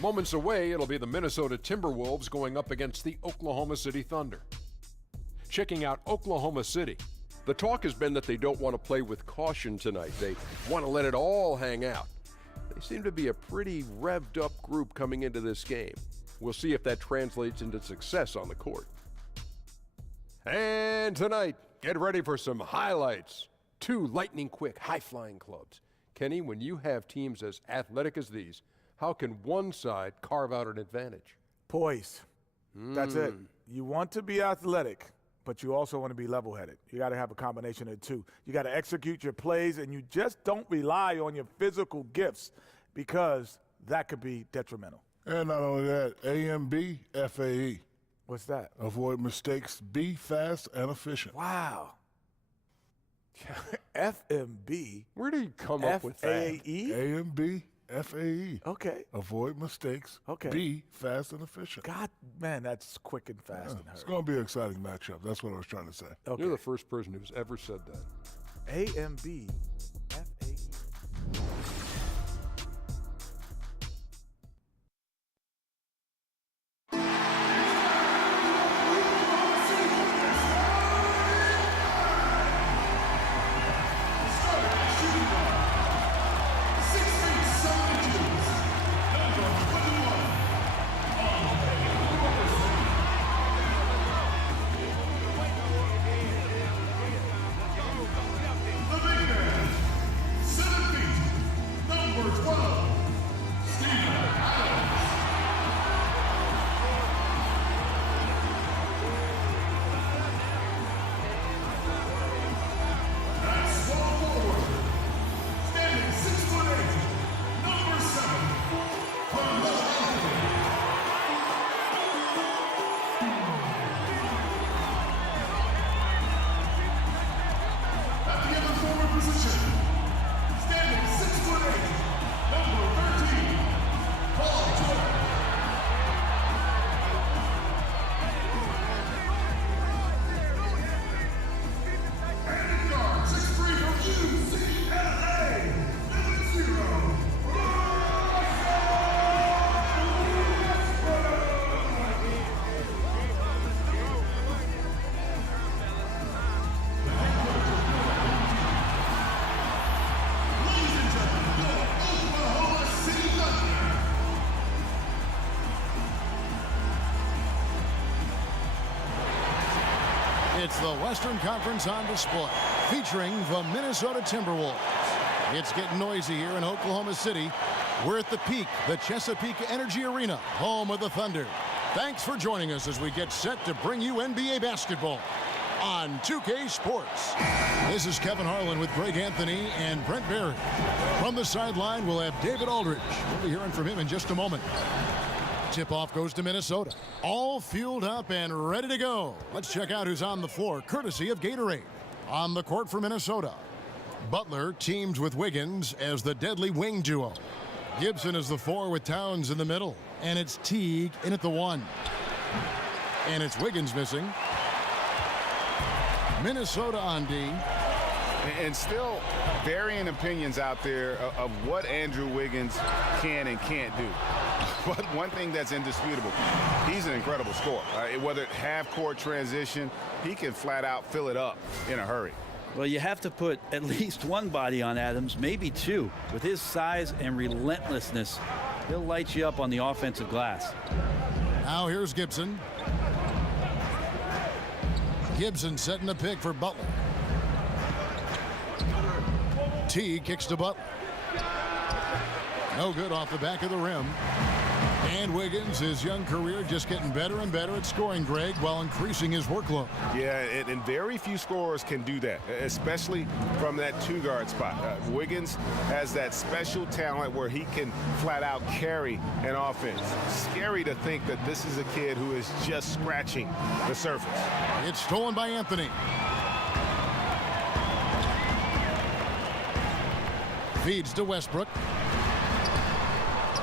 Moments away, it'll be the Minnesota Timberwolves going up against the Oklahoma City Thunder. Checking out Oklahoma City, the talk has been that they don't want to play with caution tonight. They want to let it all hang out. They seem to be a pretty revved up group coming into this game. We'll see if that translates into success on the court. And tonight, get ready for some highlights. 2 lightning-quick, high-flying clubs. Kenny, when you have teams as athletic as these, how can one side carve out an advantage? Poise. That's it. You want to be athletic, but you also want to be level-headed. You got to have a combination of the two. You got to execute your plays, and you just don't rely on your physical gifts because that could be detrimental. And not only that, AMB, FAE. What's that? Avoid mistakes, be fast and efficient. Wow. FMB. Where do you come up with that? FAE? AMB, FAE. Okay. Avoid mistakes, Okay. be fast and efficient. God, man, that's quick and fast and It's hurry. going to be an exciting matchup. That's what I was trying to say. Okay. You're the first person who's ever said that. AMB, FAE. It's the Western Conference on display, featuring the Minnesota Timberwolves. It's getting noisy here in Oklahoma City. We're at the peak, the Chesapeake Energy Arena, home of the Thunder. Thanks for joining us as we get set to bring you NBA basketball on 2K Sports. This is Kevin Harlan with Greg Anthony and Brent Barry. From the sideline, we'll have David Aldridge. We'll be hearing from him in just a moment. Tip-off goes to Minnesota. All fueled up and ready to go. Let's check out who's on the floor, courtesy of Gatorade. On the court for Minnesota, Butler teams with Wiggins as the deadly wing duo. Gibson is the 4 with Towns in the middle. And it's Teague in at the 1. And it's Wiggins missing. Minnesota on D. And still varying opinions out there of what Andrew Wiggins can and can't do. But one thing that's indisputable, he's an incredible scorer. Whether it's half-court transition, he can flat out fill it up in a hurry. Well, you have to put at least one body on Adams, maybe 2. With his size and relentlessness, he'll light you up on the offensive glass. Now here's Gibson. Gibson setting the pick for Butler. T kicks to Butler. No good off the back of the rim. And Wiggins, his young career just getting better and better at scoring, Greg, while increasing his workload. Yeah, and very few scorers can do that, especially from that 2-guard spot. Wiggins has that special talent where he can flat out carry an offense. Scary to think that this is a kid who is just scratching the surface. It's stolen by Anthony. Feeds to Westbrook.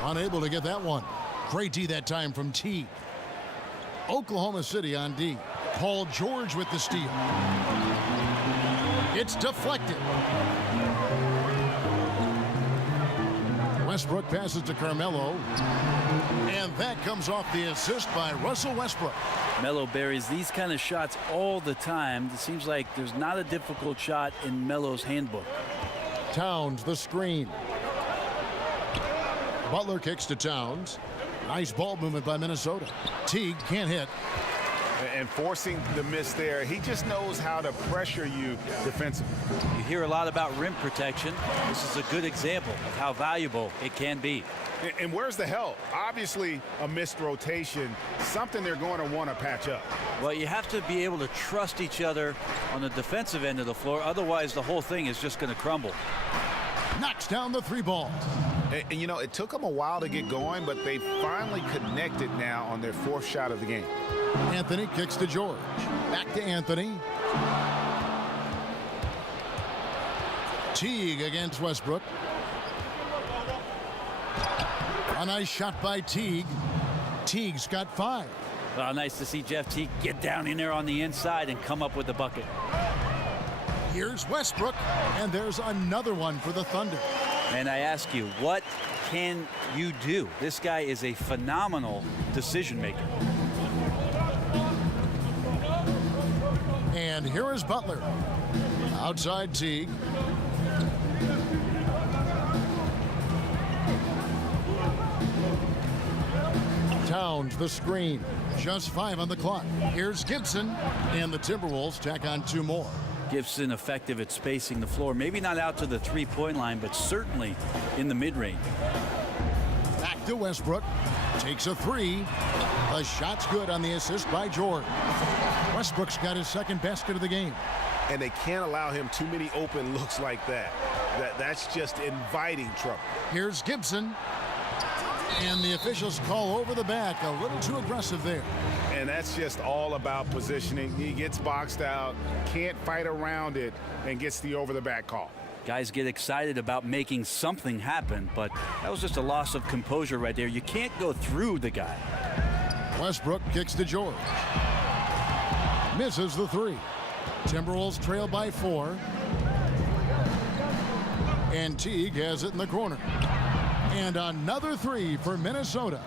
Unable to get that one. Great D that time from T. Oklahoma City on D. Paul George with the steal. It's deflected. Westbrook passes to Carmelo. And that comes off the assist by Russell Westbrook. Melo buries these kind of shots all the time. It seems like there's not a difficult shot in Melo's handbook. Towns, the screen. Butler kicks to Towns. Nice ball movement by Minnesota. Teague can't hit. And forcing the miss there, he just knows how to pressure you defensively. You hear a lot about rim protection. This is a good example of how valuable it can be. And where's the help? Obviously, a missed rotation, something they're going to want to patch up. Well, you have to be able to trust each other on the defensive end of the floor. Otherwise, the whole thing is just going to crumble. Knocks down the three ball. And, you know, it took them a while to get going, but they finally connected now on their fourth shot of the game. Anthony kicks to George. Back to Anthony. Teague against Westbrook. A nice shot by Teague. Teague's got 5. Well, nice to see Jeff Teague get down in there on the inside and come up with the bucket. Here's Westbrook, and there's another one for the Thunder. And I ask you, what can you do? This guy is a phenomenal decision maker. And here is Butler. Outside Teague. Towns, the screen. Just 5 on the clock. Here's Gibson, and the Timberwolves tack on 2 more. Gibson effective at spacing the floor. Maybe not out to the three-point line, but certainly in the mid-range. Back to Westbrook. Takes a 3. The shot's good on the assist by George. Westbrook's got his second basket of the game. And they can't allow him too many open looks like that. That's just inviting trouble. Here's Gibson. And the officials call over the back. A little too aggressive there. And that's just all about positioning. He gets boxed out, can't fight around it, and gets the over-the-back call. Guys get excited about making something happen, but that was just a loss of composure right there. You can't go through the guy. Westbrook kicks to George. Misses the 3. Timberwolves trail by 4. And Teague has it in the corner. And another 3 for Minnesota.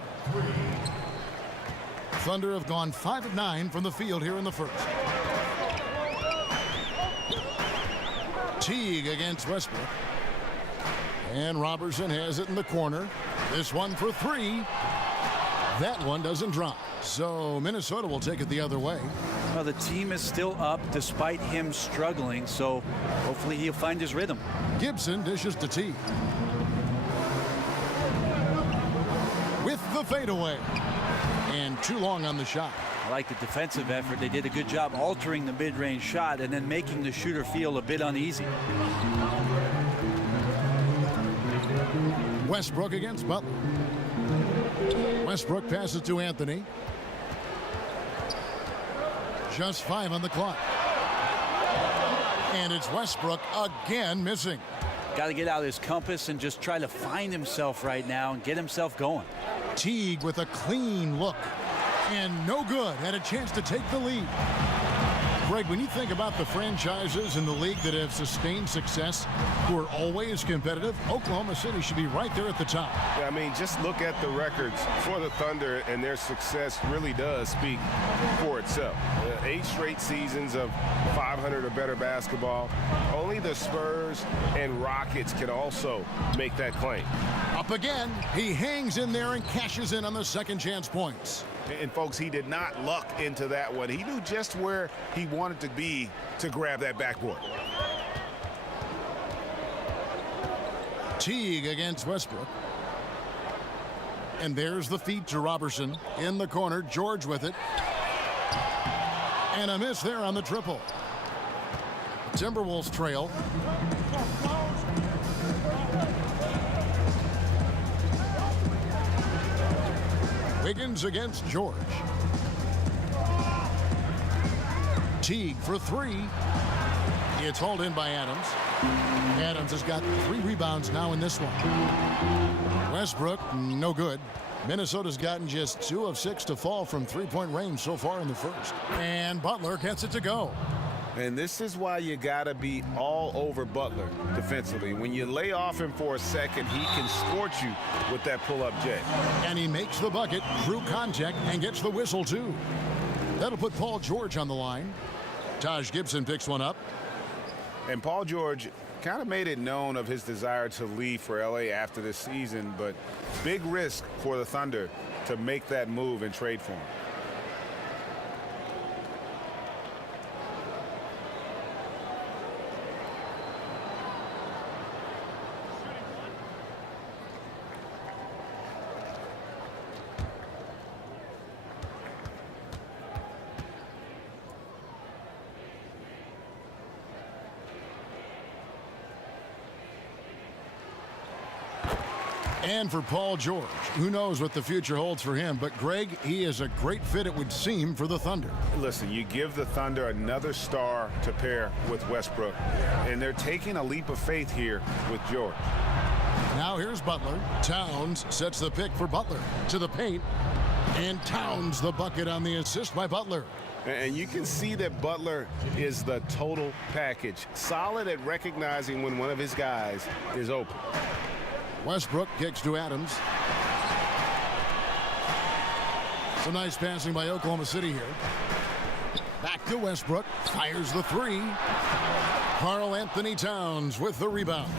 Thunder have gone 5 of 9 from the field here in the first. Teague against Westbrook. And Robertson has it in the corner. This one for 3. That one doesn't drop. So Minnesota will take it the other way. Well, the team is still up despite him struggling, so hopefully he'll find his rhythm. Gibson dishes to Teague. With the fadeaway. And too long on the shot. I like the defensive effort. They did a good job altering the mid-range shot and then making the shooter feel a bit uneasy. Westbrook against Butler. Westbrook passes to Anthony. Just 5 on the clock. And it's Westbrook again missing. Got to get out his compass and just try to find himself right now and get himself going. Teague with a clean look. And no good. Had a chance to take the lead. Greg, when you think about the franchises in the league that have sustained success, who are always competitive, Oklahoma City should be right there at the top. Yeah, I mean, just look at the records for the Thunder, and their success really does speak for itself. 8 straight seasons of 500 or better basketball. Only the Spurs and Rockets can also make that claim. Up again. He hangs in there and cashes in on the second chance points. And folks, he did not luck into that one. He knew just where he wanted to be to grab that backboard. Teague against Westbrook. And there's the feed to Robertson. In the corner, George with it. And a miss there on the triple. Timberwolves trail. Wiggins against George. Teague for 3. It's hauled in by Adams. Adams has got 3 rebounds now in this one. Westbrook, no good. Minnesota's gotten just 2 of 6 to fall from 3-point range so far in the first. And Butler gets it to go. And this is why you got to be all over Butler defensively. When you lay off him for a second, he can scorch you with that pull-up J. And he makes the bucket through contact and gets the whistle, too. That'll put Paul George on the line. Taj Gibson picks one up. And Paul George kind of made it known of his desire to leave for LA after this season, but big risk for the Thunder to make that move and trade for him. And for Paul George, who knows what the future holds for him, but Greg, he is a great fit, it would seem, for the Thunder. Listen, you give the Thunder another star to pair with Westbrook, and they're taking a leap of faith here with George. Now here's Butler. Towns sets the pick for Butler to the paint, and Towns the bucket on the assist by Butler. And you can see that Butler is the total package, solid at recognizing when one of his guys is open. Westbrook kicks to Adams. Some nice passing by Oklahoma City here. Back to Westbrook. Fires the three. Karl Anthony Towns with the rebound.